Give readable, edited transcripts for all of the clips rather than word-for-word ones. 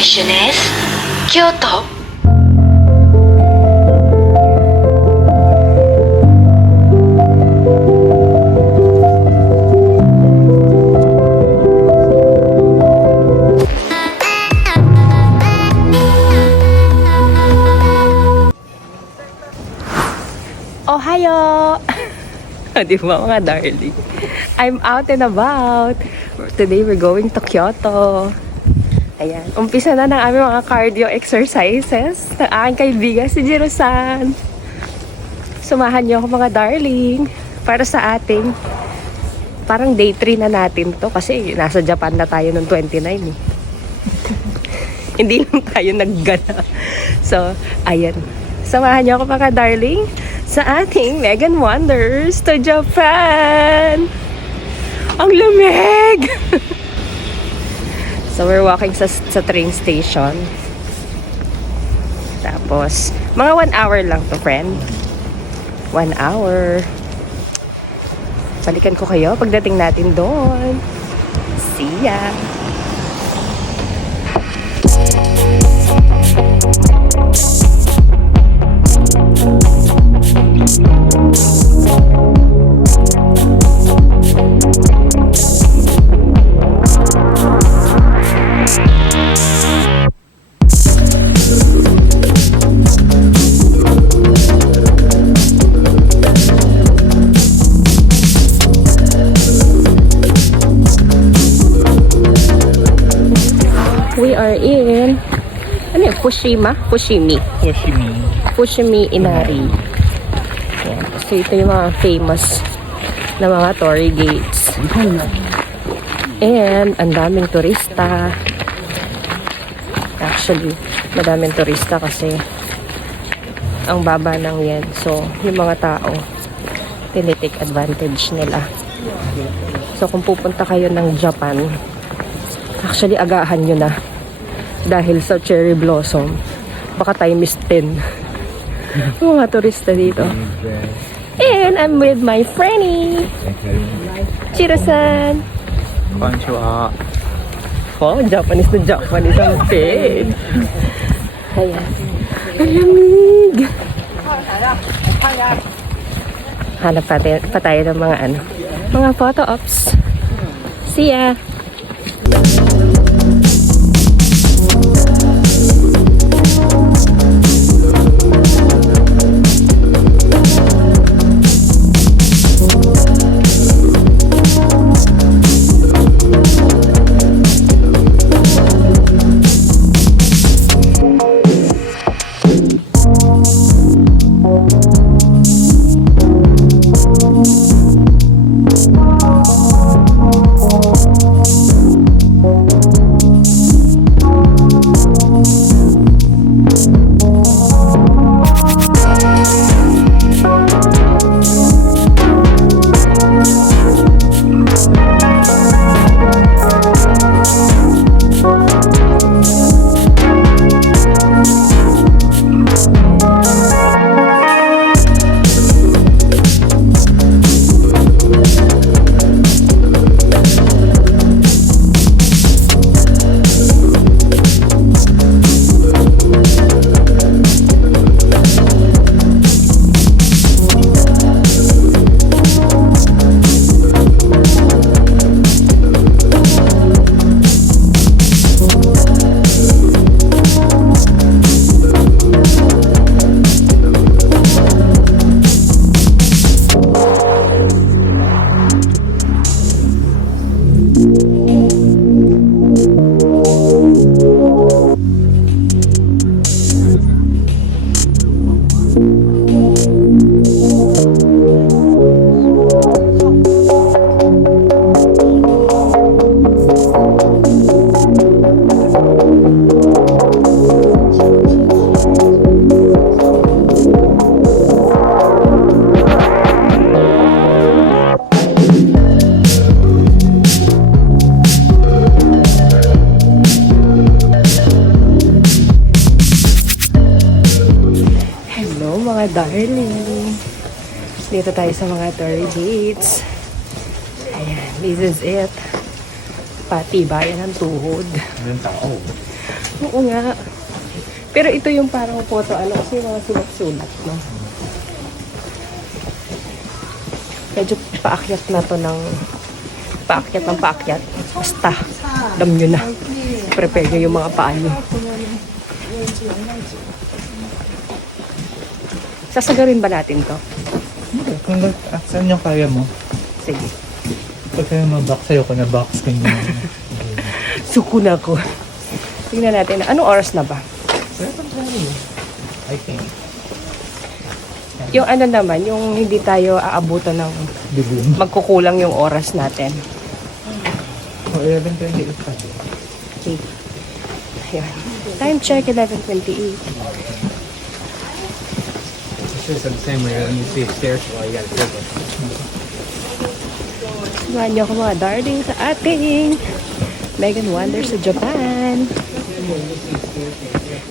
destination is Kyoto. Ohayo! Di ba mga darling? I'm out and about. Today we're going to Kyoto. Ayan. Umpisa na ng aming mga cardio exercises ng aking kaibigan si Jiro-san. Sumahan niyo ako mga darling para sa ating parang day 3 na natin to kasi nasa Japan na tayo noong 29 eh. Hindi lang tayo naggana. So, ayan. Samahan niyo ako mga darling sa ating Vegan Wonders to Japan! Ang lamig! So, we're walking sa train station. Tapos, mga 1 hour lang to, friend. 1 hour. Balikan ko kayo pagdating natin doon. See ya! We are in ano yun? Fushimi Inari. Ayan. So ito yung mga famous na mga torii gates. And ang daming turista. Actually, madaming turista kasi ang baba ng yen. So yung mga tao tinitake advantage nila. So kung pupunta kayo ng Japan, actually agahan nyo na dahil sa cherry blossom baka tayo miss 10 mga turista dito. And I'm with my friendy Chiro-san. Konnichiwa. Oh, Japanese na Japanese ang pig. Ayan, ang lamig. Hanap pa tayo ng mga mga photo ops. See ya. darling. Dito tayo sa mga torii gates. Ayan, this is it. Patibayan ng tuhod. Ang tao. Oo nga. Pero ito yung parang photo, ano, kasi yung mga sulat-sulat, no? Medyo paakyat na to ng paakyat. Basta, alam nyo na. Prepare nyo yung mga paa nyo. Sasagarin ba natin to? Kung saan yung kaya mo? Sige. Pag kaya ma-box sa'yo ko na box ka niya. Suko na ko. Tingnan natin. Anong oras na ba? I think. Yung ano naman, yung hindi tayo aabutan ng Dilim. magkukulang yung oras natin. O, 11:28 pa. Okay. Ayan. Time check, 11:28. It's the same way when you see stairs, well, you gotta take it. Samahan niyo ako mga darling sa ating Megan Wonder sa Japan.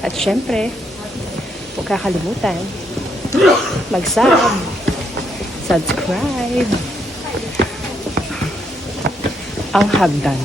At syempre, huwag kakalimutan, subscribe, ang hagdan.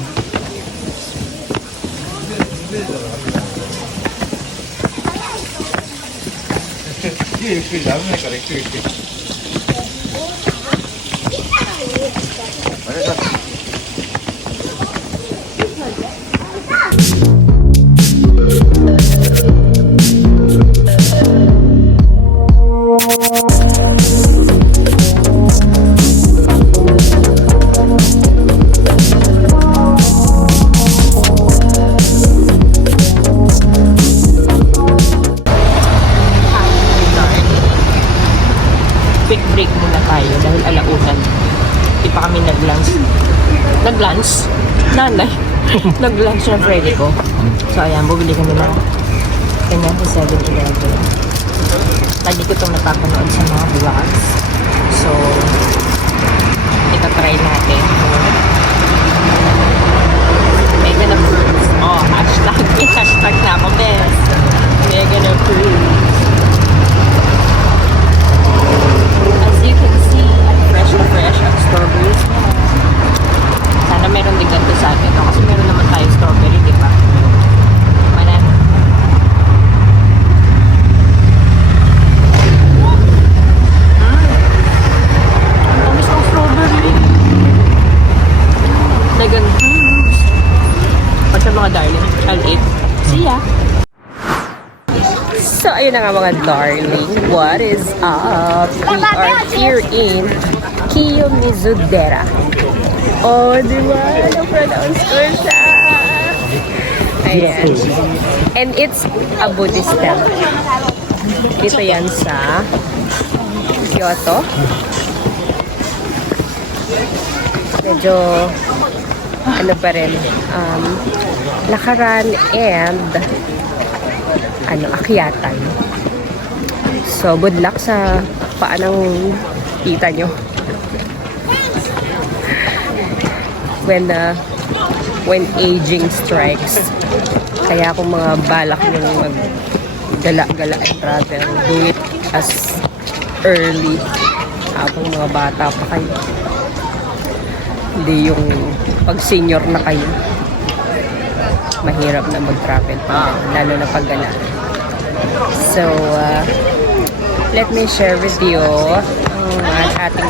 Quick break muna tayo dahil alaunan. Hindi pa kami nag-lunch. Nanay. Nag-lunch ng Freddy ko. So ayan, bumili kami ng kanya sa 7-Eleven. Lagi ko itong napapanood sa mga vlogs. So, itatry natin. Mega na fruits. Oh, hashtag. Hashtag na ako, best. Mega na fruits. As you can see, fresh na fresh ang strawberries. Sana meron din ganito sa atin. No? Kasi meron naman tayo strawberry, di ba? Manan. Ang tamis ng strawberry. Dagan. At sa mga darling, I'll eat. See ya! So, ayun na nga mga darling. What is up? We are here in Kiyomizudera. Oh, di ba? Na-pronounce ko siya. Ayan. And it's a Buddhist temple. Dito yan sa Kyoto. Medyo ano pa rin, lakaran and akyatan. So, good luck sa paanang kita nyo. When aging strikes. Kaya kung mga balak nyo mag-gala-gala and travel, do it as early habang mga bata pa kayo. Hindi yung pag senior na kayo, mahirap na mag-travel pa, lalo na pag gala. So, let me share with you ang ating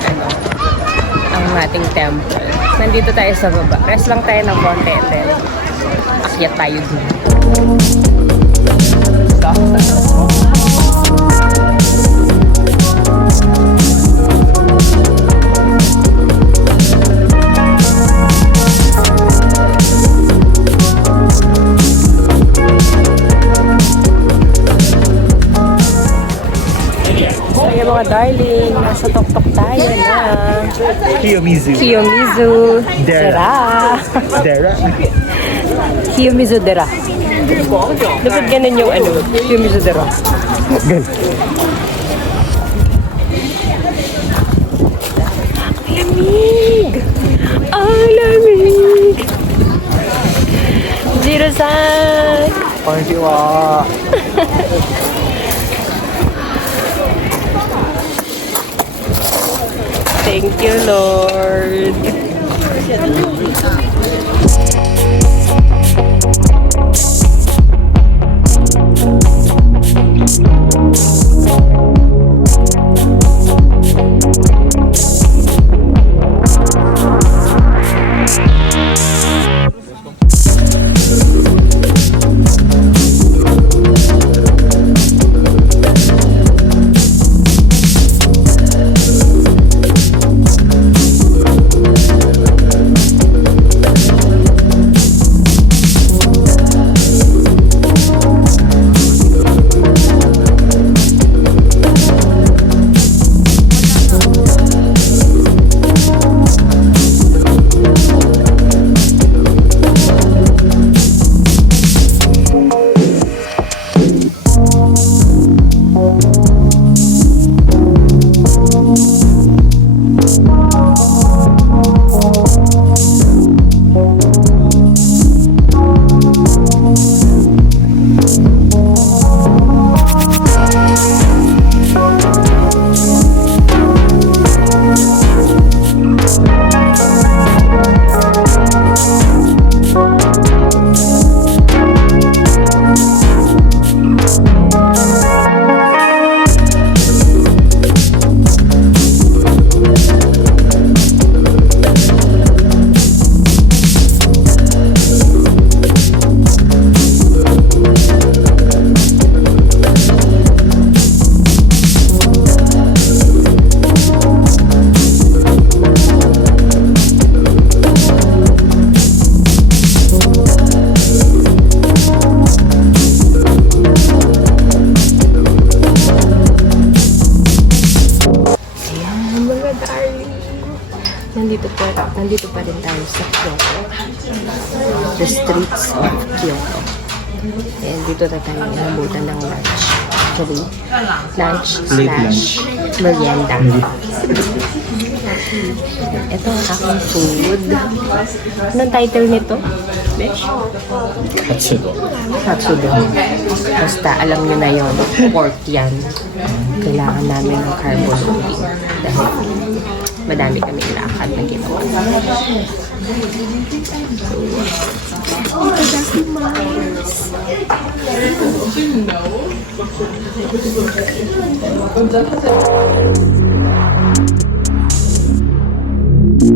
temple. Nandito tayo sa baba. Rest lang tayo ng konti and then akyat tayo dun. Mga darling, nasa tuktok tayo na Kiyomizu. Dera. Kiyomizu Dera. Dapat ganun yung Kiyomizu Dera. Gan. Lamig! Ang lamig! Jiro-san! Konnichiwa. Thank you, Lord. nandito pa rin tayo sa Kyoto. The streets of Kyoto. And dito na tayo inabutan ng lunch. Actually, lunch slash merienda. Ito ang aking food. Anong title nito? Besh? Katsudo. Katsudon. Basta alam nyo na yun. Pork yan. Kailangan namin ng carbo loading. Dahil madami kami lakad na ginawa.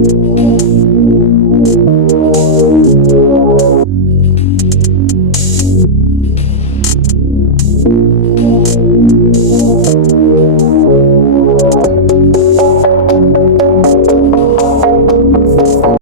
So,